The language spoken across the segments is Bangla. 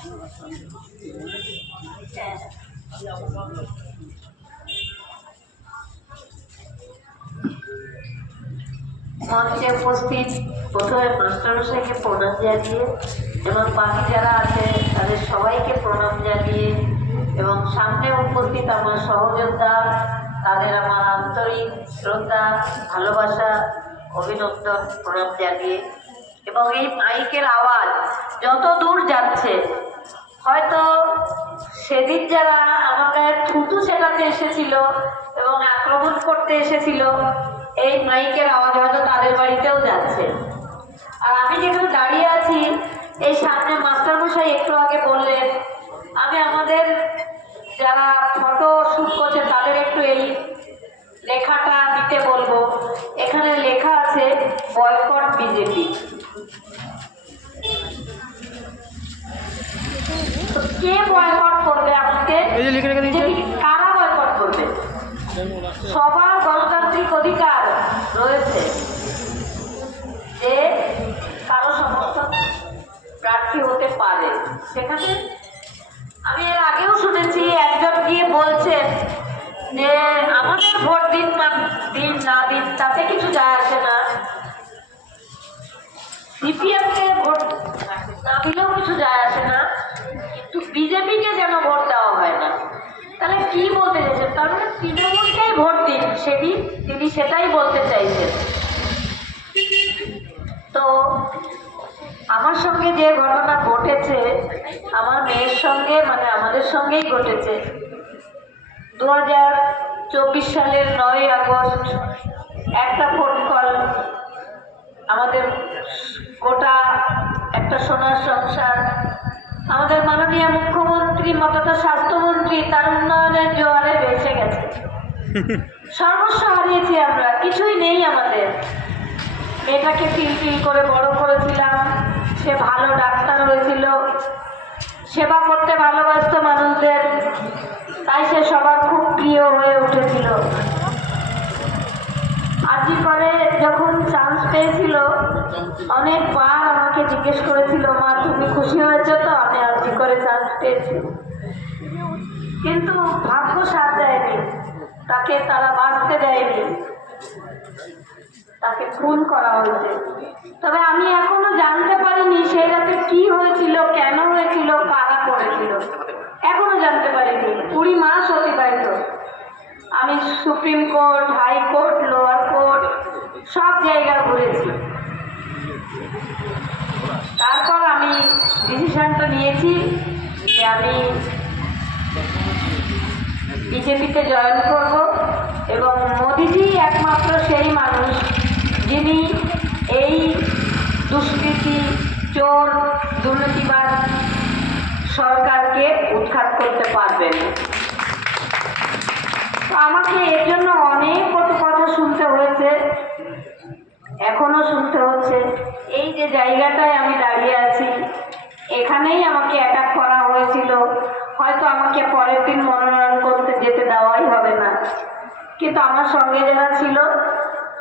মঞ্চে উপস্থিত প্রথমে মাস্টারমশাইকে প্রণাম জানিয়ে এবং বাকি যারা আছে তাদের সবাইকে প্রণাম জানিয়ে এবং সামনে উপস্থিত আমার সহযোদ্ধা তাদের আমার আন্তরিক শ্রদ্ধা ভালোবাসা অভিনন্দন প্রণাম জানিয়ে এবং এই মাইকের আওয়াজ যত দূর যাচ্ছে, হয়তো সেদিন যারা আমাকে থুতু ছেটাতে এসেছিল এবং আক্রমণ করতে এসেছিল, এই মাইকের আওয়াজ হয়তো তাদের বাড়িতেও যাচ্ছে। আর আমি যেখানে দাঁড়িয়ে আছি, এই সামনে মাস্টারমশাই একটু আগে বললেন, আমি আমাদের যারা ফটো শ্যুট করছে তাদের একটু এই লেখাটা দিতে বলবো। এখানে লেখা আছে বয়কট বিজেপি। তো কে বয়কট করবে আমাকে? কারা বয়কট করবে? সবার গণতান্ত্রিক অধিকার রয়েছে যে কারো সমর্থন প্রার্থী হতে পারে। সেখানে আমি এর আগেও শুনেছি একজন গিয়ে বলছেন যে আমাদের ভোট দিন না দিন তাতে কিছু যায় আসে না, সিপিএমকে ভোট না দিলেও কিছু যায় আসে না, কিন্তু বিজেপিকে যেন ভোট দেওয়া হয় না। তাহলে কি বলতে চাইছেন? তার মানে তৃণমূলকেই ভোট দিন, সেদিন তিনি সেটাই বলতে চাইছেন। তো আমার সঙ্গে যে ঘটনা ঘটেছে, আমার মেয়ের সঙ্গে মানে আমাদের সঙ্গেই ঘটেছে। 2024 সালের 9ই আগস্ট একটা ফোন কল, আমাদের গোটা একটা সোনার সংসার, আমাদের মাননীয় মুখ্যমন্ত্রী তথা স্বাস্থ্যমন্ত্রী তার উন্নয়নের জোয়ারে বেঁচে গেছে। সর্বস্ব হারিয়েছি আমরা, কিছুই নেই আমাদের। মেয়েটাকে তিল করে বড় করেছিলাম, সে ভালো ডাক্তার হয়েছিল, সেবা করতে ভালোবাসত মানুষদের, তাই সে সবার খুব প্রিয় হয়ে উঠেছিল। আজই করে যখন চান্স পেয়েছিল, অনেকবার আমাকে জিজ্ঞেস করেছিল, মা তুমি খুশি হয়েছো তো? আমি আজই করে চান্স পেয়েছি। কিন্তু ভাগ্য সাথ দেয়নি, তাকে তারা বাঁচতে দেয়নি, তাকে খুন করা হয়েছে। তবে আমি এখনো জানতে পারিনি সেই রাতে কি হয়েছিল, কেন হয়েছিল, কারা করেছিল, এখনো জানতে পারিনি। 20 মাস অতিবাহিত। আমি supreme court, high court, lower court সব জায়গায় ঘুরেছি। তারপর আমি ডিসিশনটা নিয়েছি যে আমি বিজেপিতে জয়েন করব এবং মোদিজি একমাত্র সেই মানুষ যিনি এই দুষ্কৃতী, চোর, দুর্নীতিবাদ সরকারকে উৎখাত করতে পারবেন। আমাকে এর জন্য অনেক কত কথা শুনতে হয়েছে, এখনো শুনতে হচ্ছে। এই যে জায়গাটায় আমি দাঁড়িয়ে আছি, এখানেই আমাকে অ্যাটাক করা হয়েছিল। হয়তো আমাকে পরের দিন মনোনয়ন করতে যেতে দেওয়াই হবে না, কিন্তু আমার সঙ্গে যারা ছিল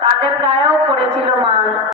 তাদের গায়েও পড়েছিল মান।